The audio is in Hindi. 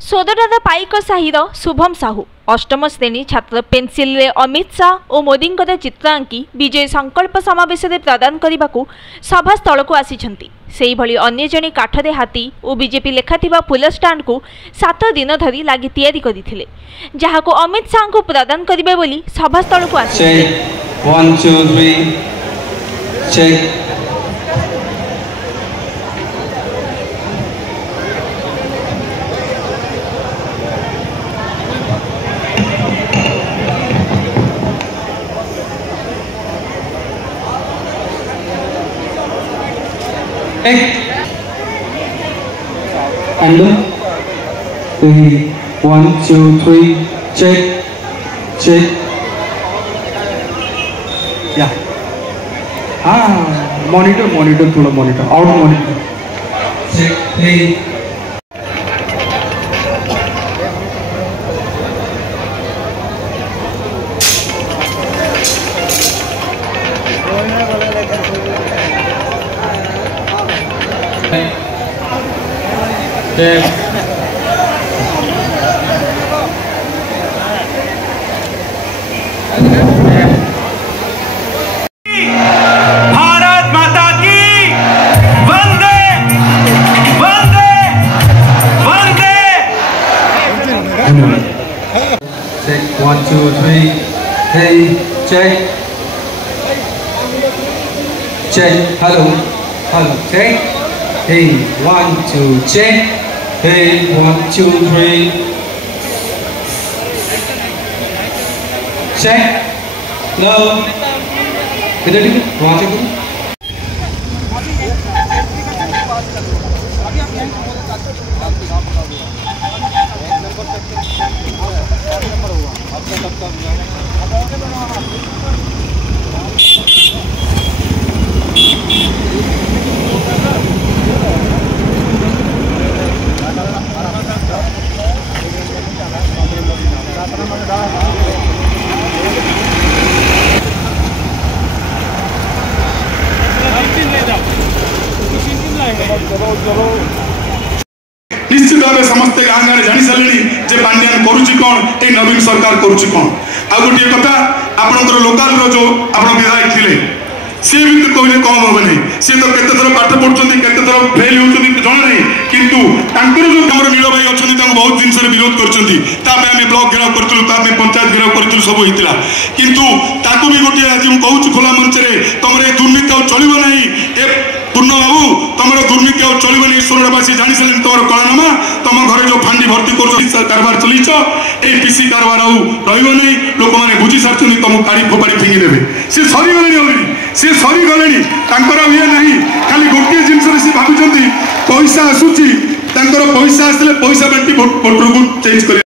सोदरादा पाइक साहिर शुभम साहू अष्टम श्रेणी छात्र पेन्सिल अमित शाह और मोदी चित्र आंकी विजय संकल्प समावेश प्रदान करने को सभास्थल को आसी अन्य जड़े काठरे हाथी और बीजेपी लेखा फुल स्टाण्ड को 7 दिन धरी लगी तैयारी करते जहाँ को अमित शाह को प्रदान करेंगे बोली सभास्थल को आसी। And 1, 2, 3, check. Yeah. Monitor, थोड़ा monitor, out monitor. Check, play. Bharat माता की वंदे वंदे वंदे। Check 1, 2, 3. Hey, check. Hello. Check. Hey, 1, 2, check. Hey, 1, 2, 3. Check. Hello. Kita dulu. Ruang check dulu. निश्चित भाव समस्ते गाँ गाँव जानी सारे जे पांड्यान करुच्ची कौन ये नवीन सरकार करुच्ची कौन आ गोटे कथा आपंकर लोकाल जो आप विधायक थे सी भी कहले कम हम नहीं सी तो केते थर पाठ पढ़ुं केते थर फेल होती जन नहीं किंतु जो आम नील भाई अच्छा बहुत जिनस विरोध कर ब्लॉक घेराव करूँ पंचायत घेराव करूँ सब होता किंतु ताकू भी गोटे आज मुझे खोला मंच तुम ये दुर्नीति चलो ना पूर्ण बाबू तुम दुर्नीति चलो नहीं सोरडावासी जानी सारे तुम कलानामा तुम घर जो फांडी भर्ती कर कारबार चलैच ये पीसी कारबार नहीं लोक मैंने बुझी सारी तुमको काढ़ी फोपाड़ी फिंगी देवे सी सरीगले ये ना खाली गोटे जिनस भावुं पैसा आसूची पैसा आसले पैसा बांटी भोटर को चेंज कर